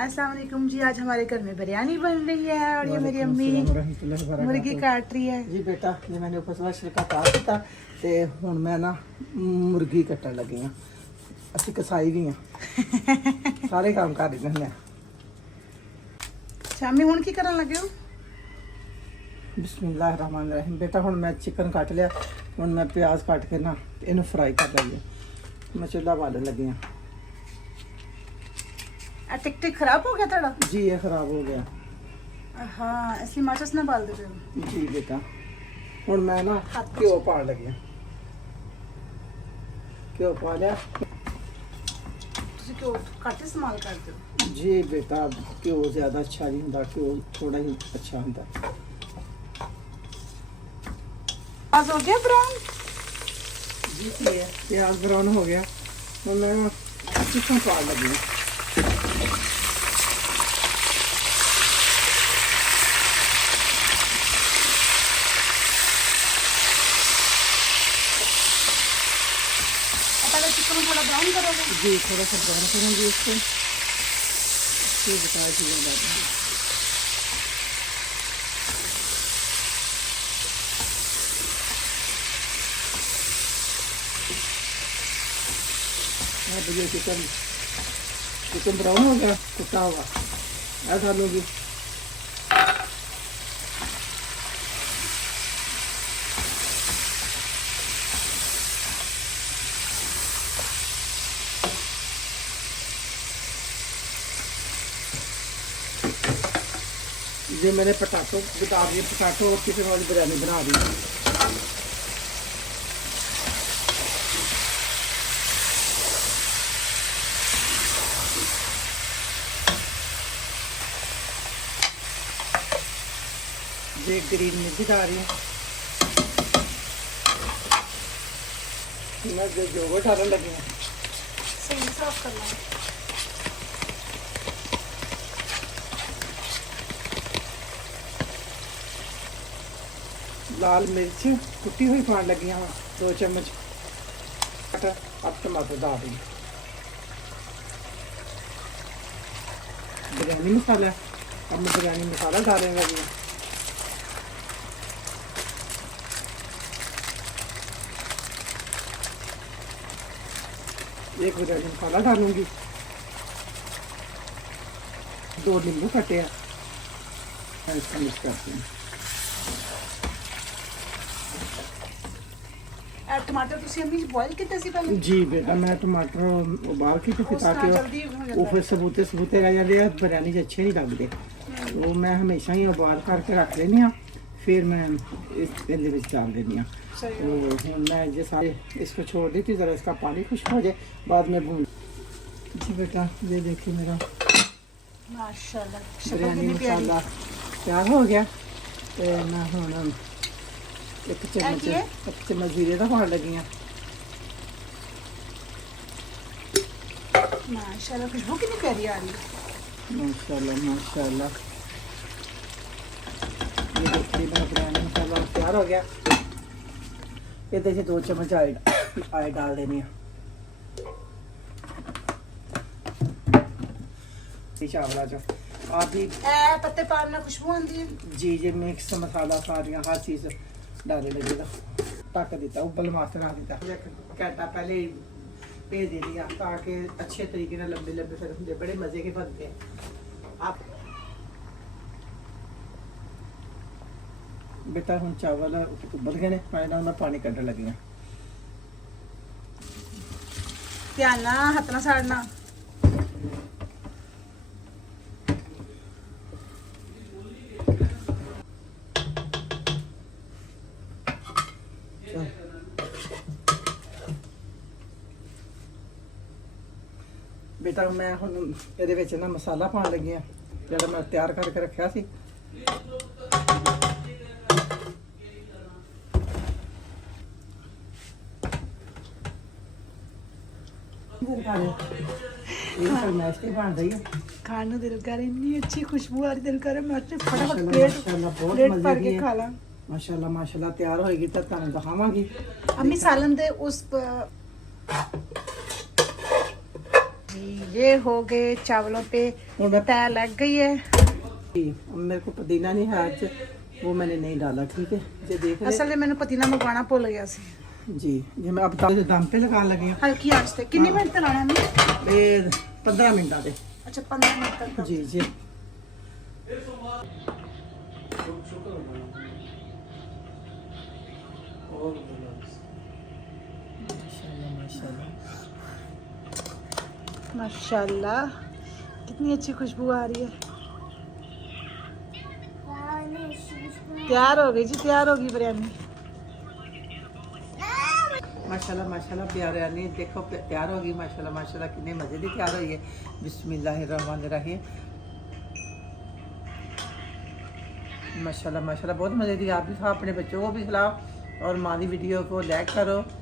अस्सलाम वालेकुम जी। आज हमारे घर में बिरयानी बन रही है और ये मेरी अम्मी मुर्गी काट रही है। जी बेटा ये मैंने ऊपर से छिलका काट दिता ते हुन मैं ना मुर्गी कट्टन लगी हां। ਅਸੀਂ ਕਸਾਈ ਵੀ ਆ ਸਾਰੇ ਕੰਮ ਕਰ ਰਹੇ ਨੇ। शामी हुन की करन लगे हो? बिस्मिल्लाह रहमान रहीम। बेटा हुन मैं चिकन काट लिया, हुन मैं प्याज काट के ना इन्हें फ्राई कर लगी। मैं चूल्हा बालन लगी हां। टिक टिक खराब हो गया थोड़ा? जी ये खराब हो गया। हाँ इसलिए माचिस ना बाल दे रहे हो। जी बेटा हुन मैं ना घ्यो पान लगी। घ्यो पा लिया। क्यों घट इस्तेमाल करते हो? जी बेटा घ्यो ज्यादा अच्छा नहीं होता, घ्यो थोड़ा ही अच्छा होता। प्याज हो गया ब्राउन? जी प्याज ब्राउन हो गया। तो मैं चिकन पा लगी। पहले चिकन थोड़ा ब्राउन करोगे? जी थोड़ा सा ब्राउन करूँगी इसको, फिर बताया चीज़ें डालूँगी। अब ये चिकन ब्राउन हो गया, कुटा हुआ ऐड डालूँगी। ये मैंने पटाटो बता दिए, पटाटो और चिकन वाली बिरयानी बना दी। ये ग्रीन मिर्ची डाल रही हूँ। मैं जो डालने लगी हूँ। सही साफ करना है। लाल मिर्च कुटी हुई पान लगी हाँ 2 चम्मच। अब टमाटर डाल दी। बिरयानी मसाला, अब मैं बिरयानी मसाला डालने लगी। एक बिरयानी मसाला डालूंगी। 2 नींबू कटे हैं, इसको मिक्स करते हैं। टमाटर तुसी अम्मी बॉयल कितने सी पहले? जी बेटा मैं टमाटर उबाल के तो जल्दी हो ताकि वो फिर सबूते रह जाते हैं, बिरयानी अच्छे नहीं लगते। तो मैं हमेशा ही उबाल करके रख लेनी हाँ, फिर मैं इस डाल देनी हाँ। तो मैं ये सारे इसको छोड़ दी थी, ज़रा इसका पानी खुश्क हो जाए, बाद में भून। जी बेटा ये देखिए मेरा माशाल्लाह बिरयानी मसाला तैयार हो गया। तो मैं हूँ एक चम्मच जीरे का पान लगी हाँ। माशाल्लाह खुशबू कितनी प्यारी आ रही है। माशाल्लाह माशाल्लाह। ये देखिए मेरा बिरयानी मसाला तैयार हो गया। ये देखिए 2 चम्मच आय डाल देनी है। चावला जो आप भी पत्ते पान में खुशबू आती है। जी जी मिक्स मसाला सारियां हर चीज़ डाले लगेगा। ढक दिता, उबल वास्ते रख दिता। घंटा पहले ही भेज दे दिया ताकि अच्छे तरीके से लंबे लंबे फिर होंगे, बड़े मज़े के बनते हैं। आप बेटा हम चावल उबल गए ने, मैं पानी कढ़न लगी हाँ। ध्यान ना हाथ ना साड़ना। बेटा मैं हुण ਇਹਦੇ ਵਿੱਚ ਨਾ ਮਸਾਲਾ ਪਾਣ ਲੱਗੀ ਆ ਜਿਹੜਾ ਮੈਂ ਤਿਆਰ ਕਰਕੇ ਰੱਖਿਆ ਸੀ। ये फरमाइश पे बन रही है। खाने दिल कर, इतनी अच्छी खुशबू आ रही, दिल कर मैं फटाफट माशाल्लाह बहुत प्लेट मजे भर की के खा ला। माशाल्लाह माशाल्लाह तैयार होएगी तो ਤੁਹਾਨੂੰ ਦਿਖਾਵਾਂਗੀ। अम्मी सालन दे उस जी ये हो गए चावलों पे और मैं- तय लग गई है। जी, मेरे को पुदीना नहीं है आज, वो मैंने नहीं डाला। ठीक है, ये देख रहे असल में मैंने पुदीना मंगवाना भूल गया सी। जी। ये मैं अब दम पे लगा लगी हूँ। हल्की आंच पे कितनी मिनट तक लाना है? ये 15 मिनट दे। अच्छा 15 मिनट तक। जी जी। माशाल्लाह कितनी अच्छी खुशबू आ रही है। तैयार हो गई जी, तैयार होगी बिरयानी। माशाल्लाह माशाल्लाह बिरयानी देखो तैयार होगी। माशाल्लाह माशाल्लाह कितने मज़े की तैयार हुई है। बिस्मिल्लाहिर्रहमानिर्रहीम। माशाल्लाह माशाल्लाह बहुत मज़े की। आप भी खाओ, अपने बच्चों को भी खिलाओ और माँ की वीडियो को लाइक करो।